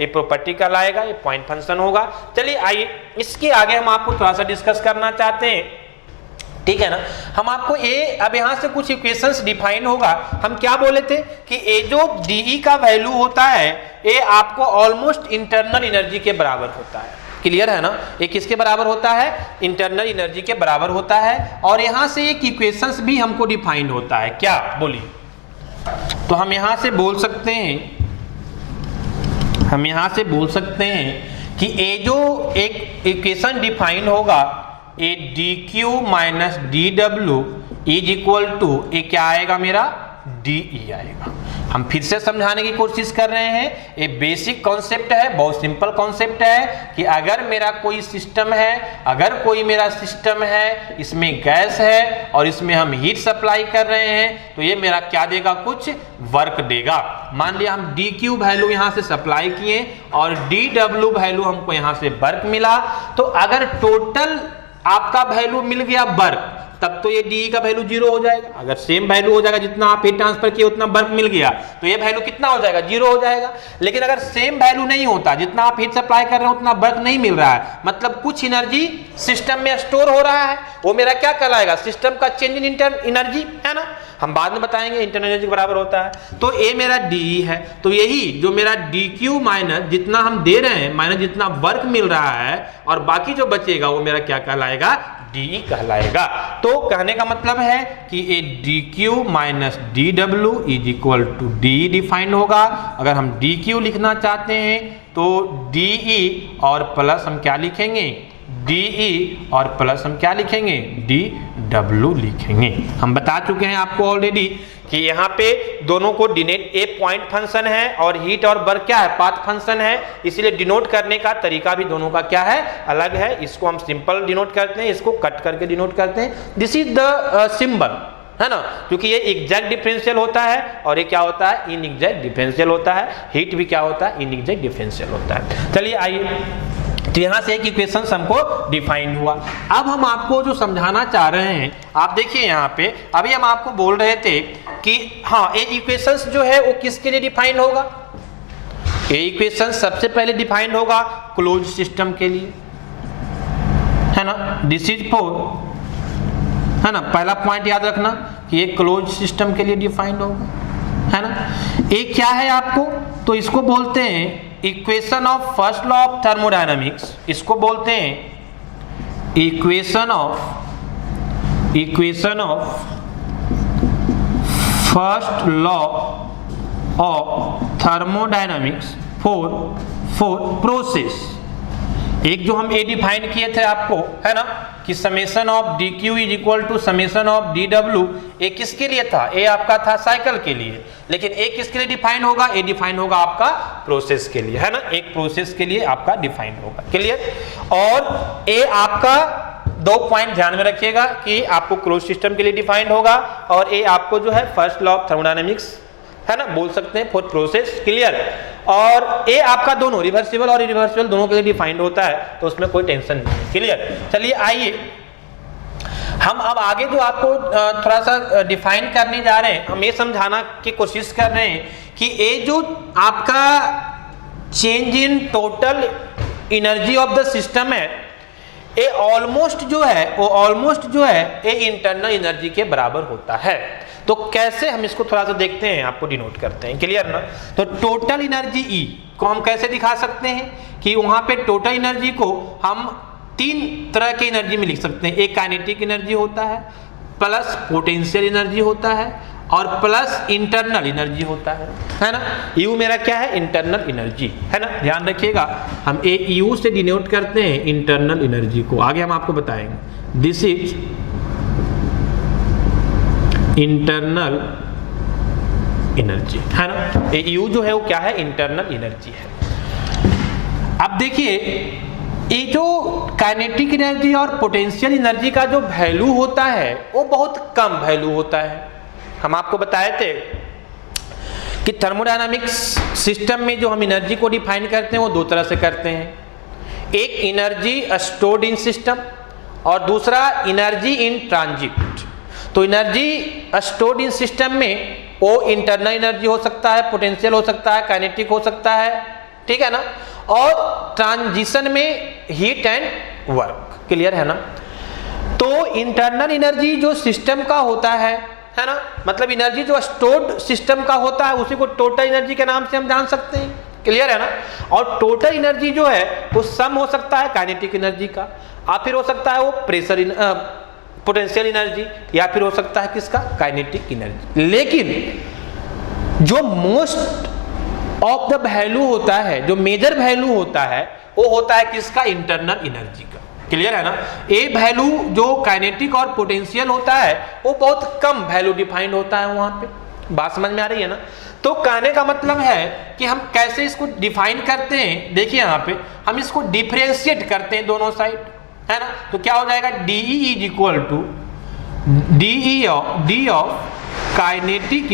ये प्रॉपर्टी कहलाएगा, ये पॉइंट फंक्शन होगा। चलिए आइए इसके आगे हम आपको थोड़ा सा डिस्कस करना चाहते हैं, ठीक है ना। हम आपको अब यहां से कुछ इक्वेशंस डिफाइन होगा। हम क्या बोले थे कि ये जो DE का वैल्यू होता है ये आपको ऑलमोस्ट इंटरनल एनर्जी के बराबर होता है। क्लियर है ना, ये किसके बराबर होता है, इंटरनल एनर्जी के बराबर होता है। और यहां से एक इक्वेशंस भी हमको डिफाइन होता है, क्या बोलिए। तो हम यहां से बोल सकते हैं कि ये जो एक इक्वेशन डिफाइन होगा ए dq minus dw is equal to ये क्या आएगा मेरा DE आएगा। हम फिर से समझाने की कोशिश कर रहे हैं, ये बेसिक कॉन्सेप्ट है, बहुत सिंपल कॉन्सेप्ट है कि अगर मेरा कोई सिस्टम है, इसमें गैस है और इसमें हम हीट सप्लाई कर रहे हैं तो ये मेरा क्या देगा, कुछ वर्क देगा। मान लिया हम dq वैल्यू यहां से सप्लाई किए और dw वैल्यू हमको यहां से वर्क मिला, तो अगर टोटल आपका वैल्यू मिल गया वर्क तब तो ये DE का वैल्यू 0 हो जाएगा। अगर सेम वैल्यू हो जाएगा, जितना आप हीट ट्रांसफर किए उतना वर्क मिल गया तो ये वैल्यू कितना हो जाएगा, 0 हो जाएगा। लेकिन अगर सेम वैल्यू नहीं होता, जितना आप हीट सप्लाई कर रहे हो उतना वर्क नहीं मिल रहा है, मतलब कुछ एनर्जी सिस्टम में स्टोर हो रहा है, वो मेरा क्या कहलाएगा, सिस्टम का चेंज इन इंटरनल एनर्जी है ना। हम बाद में बताएंगे इंटरनल एनर्जी के बराबर होता है। तो ये मेरा DE है, तो यही जो मेरा dq माइनस जितना हम दे रहे हैं माइनस जितना वर्क मिल रहा है और बाकी जो बचेगा वो मेरा क्या कहलाएगा, DE कहलाएगा। तो कहने का मतलब है कि ये dq minus dw is equal to DE define होगा। अगर हम dq लिखना चाहते हैं तो DE और प्लस हम क्या लिखेंगे, DE और प्लस हम क्या लिखेंगे, dw लिखेंगे। हम बता चुके हैं आपको ऑलरेडी कि यहाँ पे दोनों को डिनोट, ए पॉइंट फंक्शन है और हीट और वर्क क्या है, पाथ फंक्शन है, इसीलिए डिनोट करने का तरीका भी दोनों का क्या है, अलग है। इसको हम सिंपल डिनोट करते हैं, इसको कट करके डिनोट करते हैं। दिस इज द सिंबल, है ना, क्योंकि ये एग्जैक्ट डिफरेंशियल होता है और ये क्या होता है, इनएग्जैक्ट डिफरेंशियल होता है। हीट भी क्या होता है, इनएग्जैक्ट डिफरेंशियल होता है। चलिए आइए, तो यहां से एक इक्वेशन हमको डिफाइन हुआ। अब हम आपको जो समझाना चाह रहे हैं, आप देखिए यहाँ पे अभी हम आपको बोल रहे थे कि हाँ ये इक्वेशंस जो है वो किसके लिए डिफाइन होगा, ये इक्वेशन सबसे पहले डिफाइन होगा क्लोज सिस्टम के लिए, है ना। दिस इज फॉर, है ना, पहला पॉइंट याद रखना कि ये क्लोज सिस्टम के लिए डिफाइंड होगा, है ना। एक क्या है आपको, तो इसको बोलते हैं equation of first law of thermodynamics, इसको बोलते हैं equation of first law of thermodynamics for process. एक जो हम ए डिफाइन किए थे आपको, है ना, कि summation of dq is equal to summation of dw, ए किसके लिए था, ए आपका था साइकिल के लिए, लेकिन ए किसके लिए डिफाइन होगा, ए डिफाइन होगा आपका प्रोसेस के लिए, है ना, एक प्रोसेस के लिए आपका डिफाइन होगा। क्लियर। और ए आपका दो पॉइंट ध्यान में रखिएगा कि आपको क्लोज सिस्टम के लिए डिफाइंड होगा और ए आपको जो है फर्स्ट लॉ ऑफ थर्मोडायनामिक्स, है ना, बोल सकते हैं फॉर प्रोसेस। क्लियर। और ए आपका दोनों रिवर्सिबल और इरिवर्सिबल दोनों के लिए डिफाइंड होता है, तो उसमें कोई टेंशन नहीं। क्लियर। चलिए आइए हम अब आगे जो आपको थोड़ा सा डिफाइन करने जा रहे हैं, हम ये समझाना की कोशिश कर रहे हैं कि ये जो आपका change in total energy of the system है, ये ऑलमोस्ट जो है ये इंटरनल एनर्जी के बराबर होता है। तो कैसे, हम इसको थोड़ा सा देखते हैं, आपको डिनोट करते हैं। क्लियर ना। तो टोटल एनर्जी E को हम कैसे दिखा सकते हैं कि वहां पे टोटल एनर्जी को हम तीन तरह के एनर्जी में लिख सकते हैं। एक काइनेटिक एनर्जी होता है, प्लस पोटेंशियल एनर्जी होता है और प्लस इंटरनल एनर्जी होता है ना। U मेरा क्या है, इंटरनल एनर्जी, है ना, ध्यान रखिएगा। हम U से डिनोट करते हैं इंटरनल एनर्जी को, आगे हम आपको बताएंगे। दिस इज इंटरनल एनर्जी, है ना। U जो है वो क्या है, इंटरनल एनर्जी है। अब देखिए ये जो काइनेटिक एनर्जी और पोटेंशियल एनर्जी का जो वैल्यू होता है वो बहुत कम वैल्यू होता है। हम आपको बताए थे कि थर्मोडायनामिक्स सिस्टम में जो हम एनर्जी को डिफाइन करते हैं वो दो तरह से करते हैं, एक एनर्जी स्टोर्ड इन सिस्टम और दूसरा एनर्जी इन ट्रांजिट। तो एनर्जी स्टोर्ड इन सिस्टम में वो इंटरनल एनर्जी हो सकता है, पोटेंशियल हो सकता है, काइनेटिक हो सकता है, ठीक है ना, और ट्रांजिशन में हीट एंड वर्क, क्लियर है ना। तो इंटरनल एनर्जी जो सिस्टम का होता है ना, मतलब एनर्जी जो स्टोर्ड सिस्टम का होता है उसी को टोटल एनर्जी के नाम से हम जान सकते हैं, क्लियर है ना। और टोटल एनर्जी जो है वो सम हो सकता है काइनेटिक एनर्जी का, या फिर हो सकता है वो प्रेशर पोटेंशियल एनर्जी, या फिर हो सकता है किसका, काइनेटिक एनर्जी। लेकिन जो मोस्ट ऑफ द वैल्यू होता है, जो मेजर वैल्यू होता है, वो होता है किसका, इंटरनल एनर्जी का, क्लियर है ना। ए वैल्यू जो काइनेटिक और पोटेंशियल होता है वो बहुत कम वैल्यू डिफाइंड होता है वहां पे, बात समझ में आ रही है ना। तो कहने का मतलब है कि हम कैसे इसको डिफाइन करते हैं, देखिए यहाँ पे हम इसको डिफरेंशिएट करते हैं दोनों साइड, है ना। तो क्या हो जाएगा, DE is equal to d of kinetic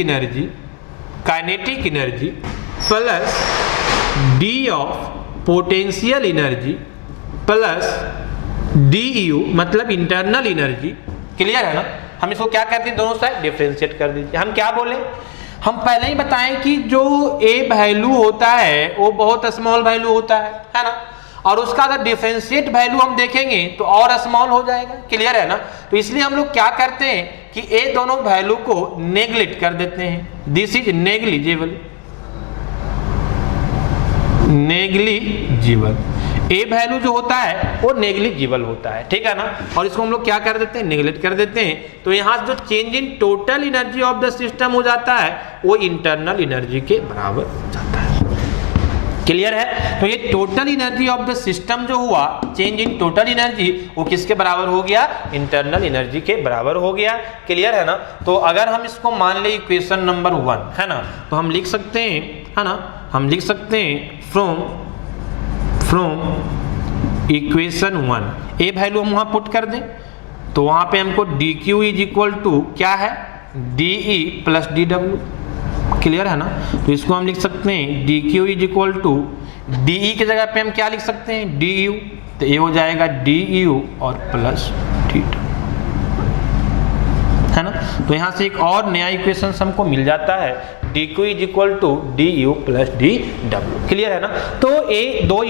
energy plus d of potential energy plus DU मतलब इंटरनल एनर्जी, क्लियर है ना। हम इसको क्या करते हैं, दोनों साइड डिफरेंशिएट कर दीजिए। हम क्या बोले, हम पहले ही बताएं कि जो ए वैल्यू होता है वो बहुत स्मॉल वैल्यू होता है ना, और उसका अगर डिफरेंशिएट वैल्यू हम देखेंगे तो और स्मॉल हो जाएगा, क्लियर है ना। तो इसलिए हम लोग क्या करते हैं कि ए दोनों वैल्यू को नेग्लेक्ट कर देते हैं, this is negligible, A value जो होता है वो नेग्लिजिबल होता है, ठीक है ना। और इसको हम लोग क्या कर देते हैं, नेग्लेक्ट कर देते हैं। तो यहाँ जो change in total energy of the system हो जाता है वो इंटरनल एनर्जी के बराबर हो जाता है, क्लियर है। तो ये total energy of the system जो हुआ, चेंज इन टोटल एनर्जी, वो किसके बराबर हो गया, इंटरनल एनर्जी के बराबर हो गया, क्लियर है ना। तो अगर हम इसको मान ले इक्वेशन नंबर 1 है ना, तो हम लिख सकते हैं, है ना, हम लिख सकते हैं फ्रॉम इक्वेशन 1 ए वैल्यू हम वहां पुट कर दें, तो वहां पे हमको DQ इज इक्वल टू क्या है, DE प्लस DW, क्लियर है ना। तो इसको हम लिख सकते हैं DQ is equal to DE की जगह पे हम क्या लिख सकते हैं, DU, तो ये हो जाएगा DU और प्लस थीटा, है ना। तो यहाँ से एक और नया इक्वेशन हमको मिल जाता है, DQ is equal to DU plus DW, clear है ना। तो ये दो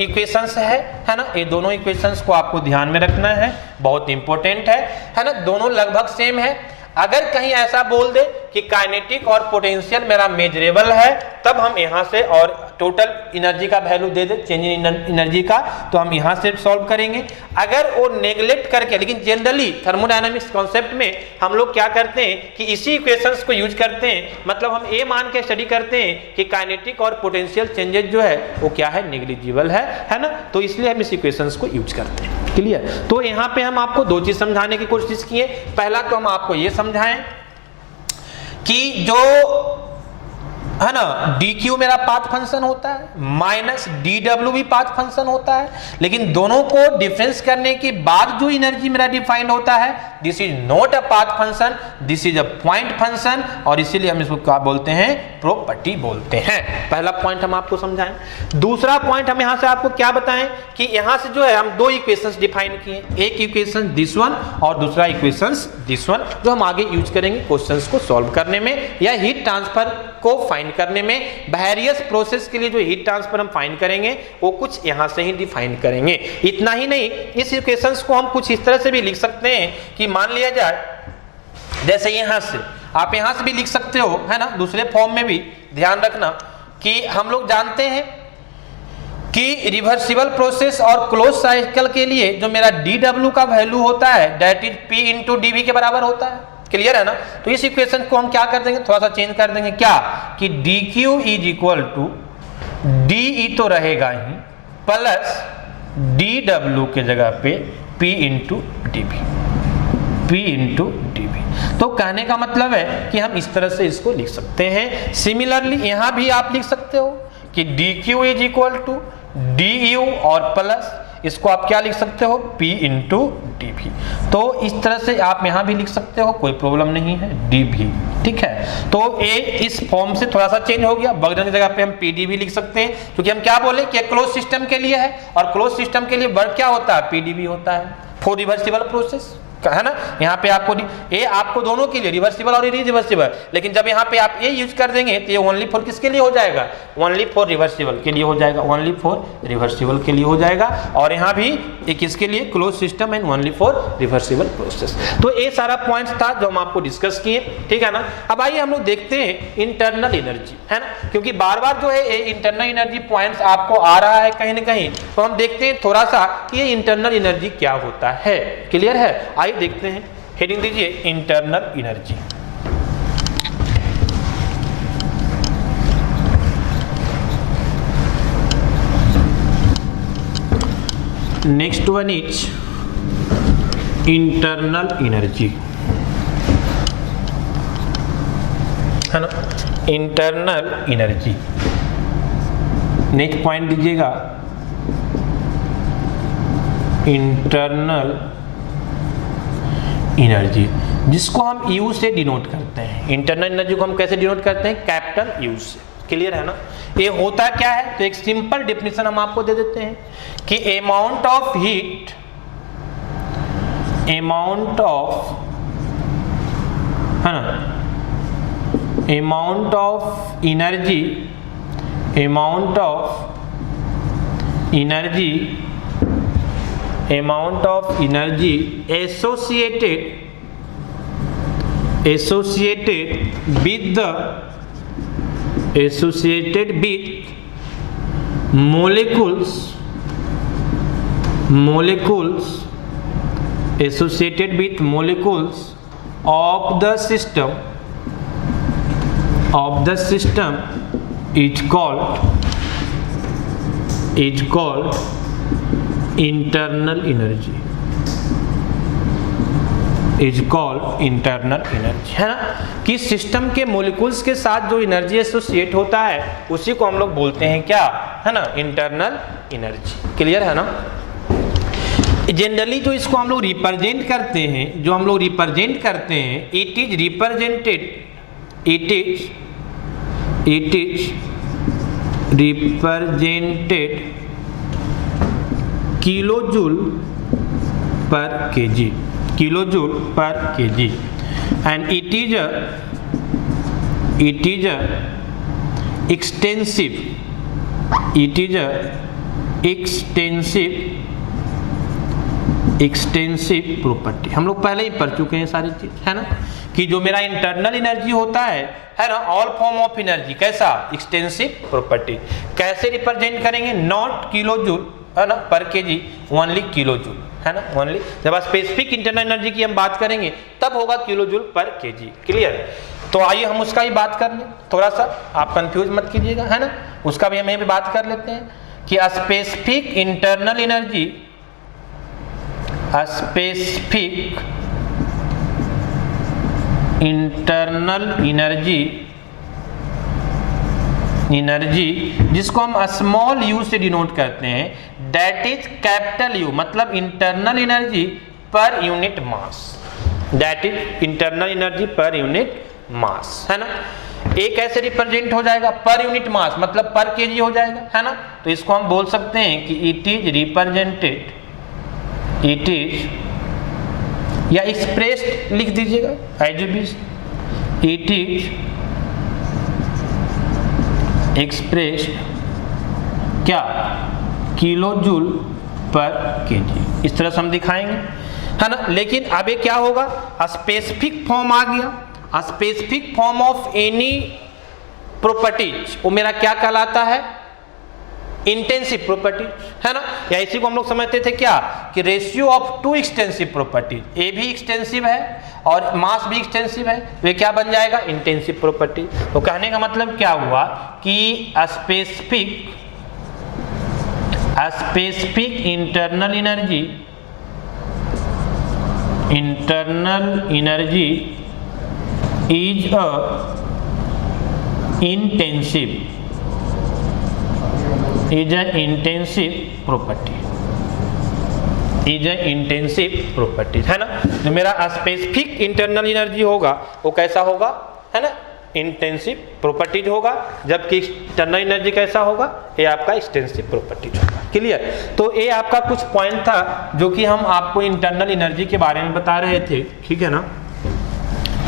इक्वेशंस है ना, ये दोनों इक्वेशंस को आपको ध्यान में रखना है, बहुत इंपॉर्टेंट है ना। दोनों लगभग सेम है। अगर कहीं ऐसा बोल दे कि काइनेटिक और पोटेंशियल मेरा मेजरेबल है, तब हम यहाँ से और टोटल एनर्जी का value they they, change in energy का, तो हम यहाँ से सॉल्व करेंगे। अगर वो नेग्लेक्ट करके, लेकिन जनरली थर्मोडायनामिक्स कॉन्सेप्ट में हम लोग क्या करते हैं कि इसी इक्वेशंस को यूज करते हैं, मतलब हम ये मान के स्टडी करते हैं कि काइनेटिक और पोटेंशियल चेंजेस जो है वो क्या है, नेग्लिजिबल है ना। तो इसलिए हम इस इक्वेशंस को यूज करते हैं, क्लियर। तो यहाँ पे हम आपको दो चीज समझाने की कोशिश किए। पहला तो हम आपको ये समझाएं कि जो है ना DQ मेरा पाथ फंक्शन होता है, माइनस DW भी पाथ फंक्शन होता है, लेकिन दोनों को डिफरेंस करने के बाद जो एनर्जी मेरा डिफाइंड होता है, this is not a path function, this is a point function, और इसीलिए हम इसको क्या बोलते हैं, प्रॉपर्टी बोलते हैं। पहला पॉइंट हम आपको समझाएं। दूसरा पॉइंट हम यहां से आपको क्या बताएं कि यहां से जो है हम दो इक्वेशंस डिफाइन किए, एक इक्वेशन दिस वन और दूसरा इक्वेशंस दिस वन, जो हम आगे यूज करेंगे क्वेश्चंस को सॉल्व करने में या हीट ट्रांसफर को फाइंड करने में। वेरियस प्रोसेस के लिए जो हीट ट्रांसफर हम फाइंड करेंगे वो कुछ यहां से ही डिफाइन करेंगे। इतना ही नहीं, इस इक्वेशंस को हम कुछ इस तरह से भी लिख सकते हैं कि मान लिया जाए, जैसे यहां से आप यहां से भी लिख सकते हो, है ना, दूसरे फॉर्म में भी ध्यान रखना कि हम लोग जानते हैं कि रिवर्सिबल प्रोसेस और क्लोज साइकिल के लिए जो मेरा DW का वैल्यू होता है that is P into DV के बराबर होता है, क्लियर है ना। तो इस इक्वेशन को हम क्या कर देंगे, थोड़ा सा चेंज कर देंगे, क्या कि DQ is equal to DE तो रहेगा ही प्लस DW के जगह पे P इंटू DV। तो कहने का मतलब है कि हम इस तरह से इसको लिख सकते हैं। सिमिलरली यहां भी आप लिख सकते हो कि DQ is equal to DU और प्लस इसको आप क्या लिख सकते हो, P इंटू DV। तो इस तरह से आप यहां भी लिख सकते हो, कोई प्रॉब्लम नहीं है, DV, ठीक है। तो ये इस फॉर्म से थोड़ा सा चेंज हो गया, बगल की जगह पे हम PDV लिख सकते हैं, क्योंकि हम क्या बोले कि क्लोज सिस्टम के लिए है और क्लोज सिस्टम के लिए वर्क क्या होता है, PDV होता है, फॉर रिवर्सिबल प्रोसेस, है ना। यहाँ पे आपको ये आपको दोनों के लिए रिवर्सिबल और इरिवर्सिबल, लेकिन जब यहाँ पे आप ये यूज कर देंगे तो ये ओनली फॉर किसके लिए हो जाएगा, ओनली फॉर रिवर्सिबल के लिए हो जाएगा, ओनली फॉर रिवर्सिबल के लिए हो जाएगा। और यहाँ भी ये किसके लिए, close system and only for reversible process. तो ये सारा पॉइंट्स था जो हम आपको डिस्कस किए, ठीक है ना। अब आइए हम लोग देखते हैं इंटरनल एनर्जी, है ना, क्योंकि बार बार जो है इंटरनल एनर्जी पॉइंट्स आपको आ रहा है कहीं ना कहीं, तो हम देखते हैं थोड़ा सा कि ये इंटरनल एनर्जी क्या होता है। क्लियर है, आइए देखते हैं। हेडिंग दीजिए internal energy. Next one is internal energy, है ना, इंटरनल एनर्जी। नेक्स्ट पॉइंट दीजिएगा इंटरनल एनर्जी, जिसको हम यू से डिनोट करते हैं। इंटरनल एनर्जी को हम कैसे डिनोट करते हैं, कैपिटल यू से। क्लियर है ना। ये होता क्या है, तो एक सिंपल डेफिनेशन हम आपको दे देते हैं कि amount of heat, amount of, है ना, amount of energy, amount of energy, amount of energy associated with molecules associated with molecules of the system is called internal energy, is called internal energy, है ना, कि system के molecules के साथ जो energy associate होता है उसी को हम लोग बोलते हैं क्या, है ना, इंटरनल एनर्जी। क्लियर है ना। जनरली जो इसको हम लोग रिप्रेजेंट करते हैं, इट इज रिप्रेजेंटेड किलोजूल पर केजी, किलोजूल पर KG, and it is extensive property. हम लोग पहले ही पढ़ चुके हैं सारी चीज, है ना, कि जो मेरा इंटरनल एनर्जी होता है ना, ऑल फॉर्म ऑफ एनर्जी कैसा, एक्सटेंसिव प्रॉपर्टी। कैसे रिप्रेजेंट करेंगे, नॉट किलोजूल, है ना, पर केजी, ओनली किलोजूल, है ना, ओनली। जब स्पेसिफिक इंटरनल एनर्जी की हम बात करेंगे तब होगा किलोजूल पर केजी। क्लियर। तो आइए हम उसका ही बात कर लें, थोड़ा सा आप कंफ्यूज मत कीजिएगा, है ना, उसका भी हम यहीं पे बात कर लेते हैं कि specific internal energy, specific internal energy जिसको हम स्मॉल यू से डिनोट करते हैं, दैट इज कैपिटल यू, मतलब internal energy per unit mass, that is internal energy per unit mass, है ना। एक कैसे रिप्रेजेंट हो जाएगा, पर यूनिट मास, मतलब पर केजी हो जाएगा, है ना। तो इसको हम बोल सकते हैं कि it is represented, it is, या एक्सप्रेस्ड लिख दीजिएगा as it is, it is expressed क्या, किलोजूल पर केजी। इस तरह से हम दिखाएंगे, है ना। लेकिन अब ये क्या होगा, स्पेसिफिक फॉर्म आ गया, specific form of any properties, वो मेरा क्या कहलाता है, इंटेंसिव प्रॉपर्टी, है ना। या इसी को हम लोग समझते थे क्या, कि ratio of two extensive property, A भी एक्सटेंसिव है और मास भी एक्सटेंसिव है, वे क्या बन जाएगा, इंटेंसिव प्रॉपर्टी। तो कहने का मतलब क्या हुआ कि specific internal energy is a intensive property, है ना। जो मेरा स्पेसिफिक इंटरनल एनर्जी होगा वो कैसा होगा, है ना, इंटेंसिव प्रॉपर्टीज होगा, जबकि एक्सटर्नल एनर्जी कैसा होगा, ये आपका एक्सटेंसिव प्रॉपर्टीज होगा। क्लियर? तो ये आपका कुछ पॉइंट था जो कि हम आपको इंटरनल एनर्जी के बारे में बता रहे थे, ठीक है ना।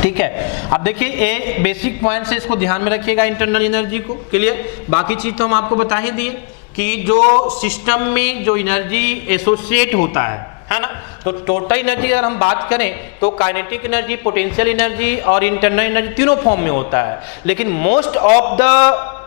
ठीक है, अब देखिए ये बेसिक पॉइंट है, इसको ध्यान में रखिएगा इंटरनल एनर्जी को। क्लियर? बाकी चीज तो हम आपको बता ही दिए कि जो सिस्टम में जो एनर्जी एसोसिएट होता है ना, तो टोटल एनर्जी अगर हम बात करें तो काइनेटिक एनर्जी, पोटेंशियल एनर्जी और इंटरनल एनर्जी तीनों फॉर्म में होता है, लेकिन मोस्ट ऑफ द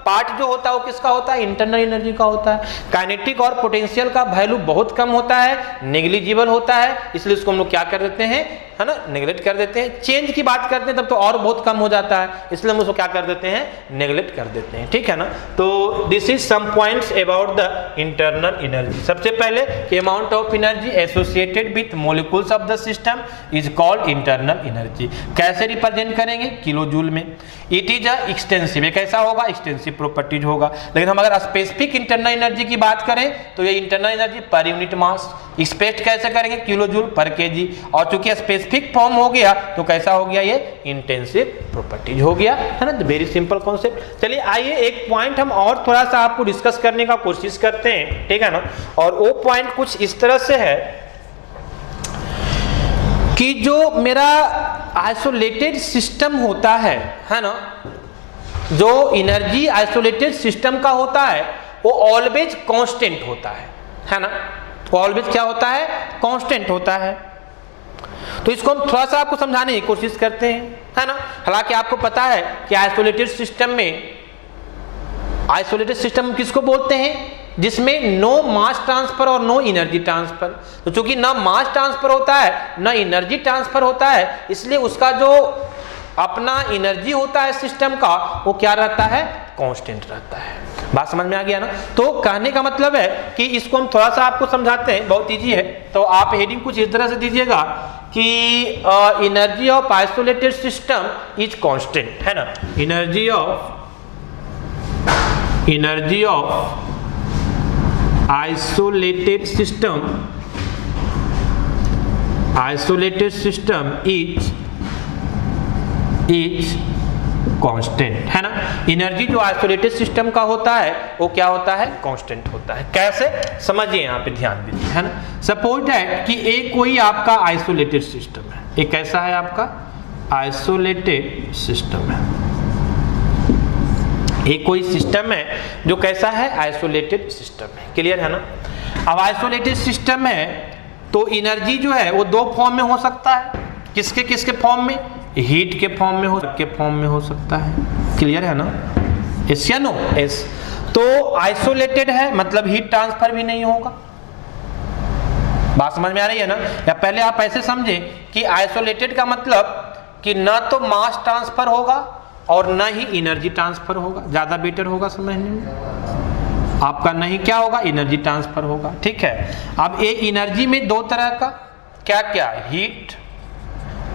पार्ट जो होता है वो किसका होता है, इंटरनल एनर्जी का होता है। काइनेटिक और पोटेंशियल का वैल्यू बहुत कम होता है, नेग्लिजिबल होता है, इसलिए उसको हम लोग क्या कर देते हैं, है ना, नेग्लेक्ट कर देते हैं। चेंज की बात करते हैं तब तो और बहुत कम हो जाता है, इसलिए हम उसको क्या कर देते हैं, नेग्लेक्ट कर देते हैं। ठीक है ना। तो this is some points about the internal energy. सबसे पहले amount of energy associated with molecules of the system is called internal energy. कैसे रिप्रेजेंट करेंगे, किलो जूल में। इट इज एक्सटेंसिव, ये कैसा होगा, एक्सटेंसिव प्रॉपर्टीज होगा। लेकिन हम अगर स्पेसिफिक इंटरनल एनर्जी की बात करें तो ये internal energy per unit mass, express कैसे करेंगे, किलो जूल पर केजी। और चूंकि स्पेसिफिक फॉर्म हो गया तो कैसा हो गया, ये इंटेंसिव प्रॉपर्टीज हो गया, है ना। Very simple concept. चलिए आइए एक पॉइंट हम और थोड़ा सा आपको डिस्कस करने का कोशिश करते हैं, ठीक है ना। और वो पॉइंट कुछ इस तरह से है कि जो मेरा आइसोलेटेड सिस्टम होता है ना, जो एनर्जी आइसोलेटेड सिस्टम का होता है वो ऑलवेज कांस्टेंट होता है ना। ऑलवेज क्या होता है, कांस्टेंट होता है। तो इसको हम थोड़ा सा आपको समझाने की कोशिश करते हैं, है ना। हालांकि आपको पता है कि आइसोलेटेड सिस्टम किसको बोलते हैं, जिसमें नो मास ट्रांसफर और नो एनर्जी ट्रांसफर। तो चूंकि ना मास ट्रांसफर होता है ना एनर्जी ट्रांसफर होता है, इसलिए उसका जो अपना एनर्जी होता है सिस्टम का वो क्या रहता है, कांस्टेंट रहता है। बात समझ में आ गया ना। तो कहने का मतलब है कि इसको हम थोड़ा सा आपको समझाते हैं, बहुत इजी है। तो आप हेडिंग कुछ इस तरह से दीजिएगा कि energy of isolated system is constant, है ना। Energy of isolated system is constant, है ना। एनर्जी जो आइसोलेटेड सिस्टम का होता है वो क्या होता है, कांस्टेंट होता है। कैसे, समझिए, यहाँ पे ध्यान दीजिए, है ना। सपोज दैट कि एक कोई आपका आइसोलेटेड सिस्टम है, एक कैसा है आपका आइसोलेटेड सिस्टम है। एक कोई सिस्टम है जो कैसा है, आइसोलेटेड सिस्टम है। क्लियर है ना। अब आइसोलेटेड सिस्टम है तो एनर्जी जो है वो दो फॉर्म में हो सकता है। किसके किसके फॉर्म में, हीट के फॉर्म में हो सकता है। क्लियर है ना, यस या नो, यस। तो आइसोलेटेड है मतलब हीट ट्रांसफर भी नहीं होगा। बात समझ में आ रही है ना। या पहले आप ऐसे समझे कि आइसोलेटेड का मतलब कि ना तो मास ट्रांसफर होगा और ना ही एनर्जी ट्रांसफर होगा, ज्यादा बेटर होगा समझने में। आपका नहीं क्या होगा, एनर्जी ट्रांसफर होगा। ठीक है। अब ये एनर्जी में दो तरह का क्या क्या, हीट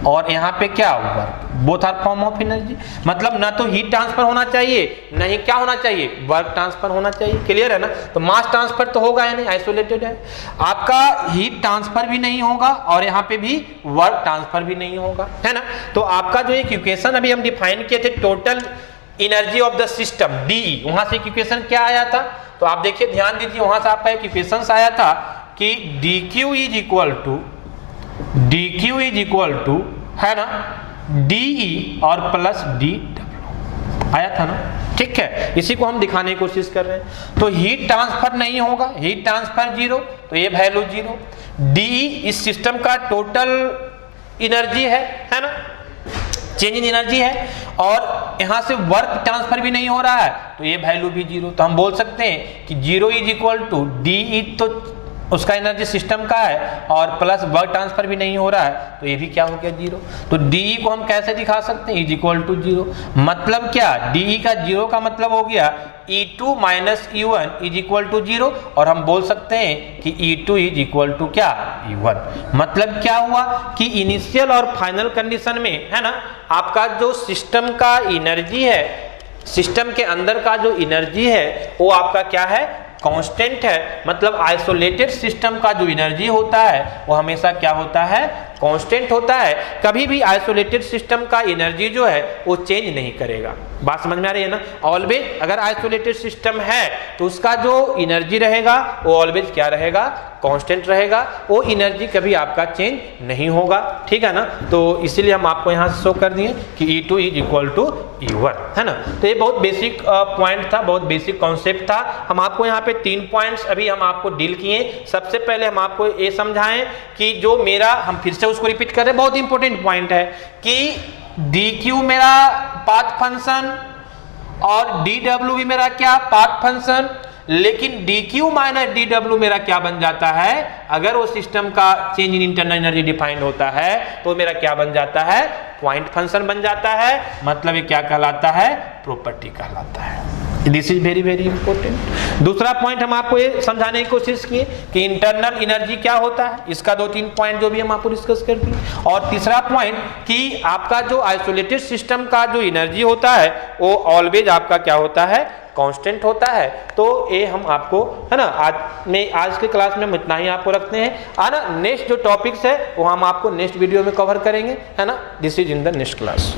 और यहाँ पे क्या, work. Both are form of energy. मतलब ना तो हीट ट्रांसफर होना चाहिए, नहीं क्या होना चाहिए, वर्क ट्रांसफर होना चाहिए। क्लियर है ना। तो मास ट्रांसफर तो होगा ही नहीं, आइसोलेटेड है। आपका हीट ट्रांसफर भी नहीं होगा और यहाँ पे भी वर्क ट्रांसफर भी नहीं होगा, है ना। तो आपका जो एक इक्वेशन अभी हम डिफाइन किए थे, total energy of the system DE, वहां से इक्वेशन क्या आया था, तो आप देखिए, ध्यान दीजिए, वहां से आपका एक इक्वेशन आया था कि dQ इज इक्वल टू, है ना, DE और प्लस DW आया था ना। ठीक है, इसी को हम दिखाने की कोशिश कर रहे हैं। तो हीट ट्रांसफर नहीं होगा, हीट ट्रांसफर 0, तो ये वैल्यू 0। DE इस सिस्टम का टोटल एनर्जी है ना, चेंज इन एनर्जी है। और यहां से वर्क ट्रांसफर भी नहीं हो रहा है तो ये वैल्यू भी 0। तो हम बोल सकते हैं कि 0 इज इक्वल टू DE, तो उसका एनर्जी सिस्टम का है, और प्लस वर्क ट्रांसफर भी नहीं हो रहा है तो ये भी क्या हो गया, 0। तो DE को हम कैसे दिखा सकते हैं, इज इक्वल टू 0। मतलब क्या, DE का 0 का मतलब हो गया E2 minus E1 is equal to 0। और हम बोल सकते हैं कि E2 इज इक्वल टू क्या, E1। मतलब क्या हुआ कि इनिशियल और फाइनल कंडीशन में, है ना, आपका जो सिस्टम का एनर्जी है, सिस्टम के अंदर का जो एनर्जी है वो आपका क्या है, कांस्टेंट है। मतलब आइसोलेटेड सिस्टम का जो एनर्जी होता है वो हमेशा क्या होता है, कांस्टेंट होता है, कभी भी आइसोलेटेड सिस्टम का एनर्जी जो है वो चेंज नहीं करेगा। बात समझ में आ रही है ना? ऑलवेज अगर आइसोलेटेड सिस्टम है तो उसका जो एनर्जी रहेगा वो ऑलवेज क्या रहेगा? कांस्टेंट रहेगा, वो एनर्जी कभी आपका चेंज नहीं होगा, ठीक है ना? तो इसीलिए हम आपको यहाँ से शो कर दिए कि E2 is equal to E1, है ना? तो ये बहुत बेसिक पॉइंट था, बहुत बेसिक कॉन्सेप्ट था। हम आपको यहाँ पे 3 पॉइंट्स अभी हम आपको डील किए। सबसे पहले हम आपको ये समझाएं कि जो मेरा, हम फिर से उसको रिपीट कर रहे हैं, बहुत इंपॉर्टेंट पॉइंट है कि dq मेरा पाथ फंक्शन और dw भी मेरा क्या? Path function. लेकिन dq माइनस dw मेरा क्या बन जाता है? अगर वो सिस्टम का change in internal energy defined होता है तो मेरा क्या बन जाता है? पॉइंट फंक्शन बन जाता है। मतलब ये क्या कहलाता है? प्रॉपर्टी कहलाता है। This is very very important. दूसरा पॉइंट हम आपको ये समझाने की कोशिश किए कि इंटरनल एनर्जी क्या होता है, इसका 2-3 पॉइंट जो भी हम आपको डिस्कस कर दिए। और तीसरा पॉइंट कि आपका जो आइसोलेटेड सिस्टम का जो एनर्जी होता है वो ऑलवेज आपका क्या होता है? कांस्टेंट होता है। तो ये हम आपको, है ना, आज के क्लास में हम इतना ही आपको रखते हैं, है ना? नेक्स्ट जो टॉपिक्स है वो हम आपको नेक्स्ट वीडियो में कवर करेंगे, है ना? This is in the next class.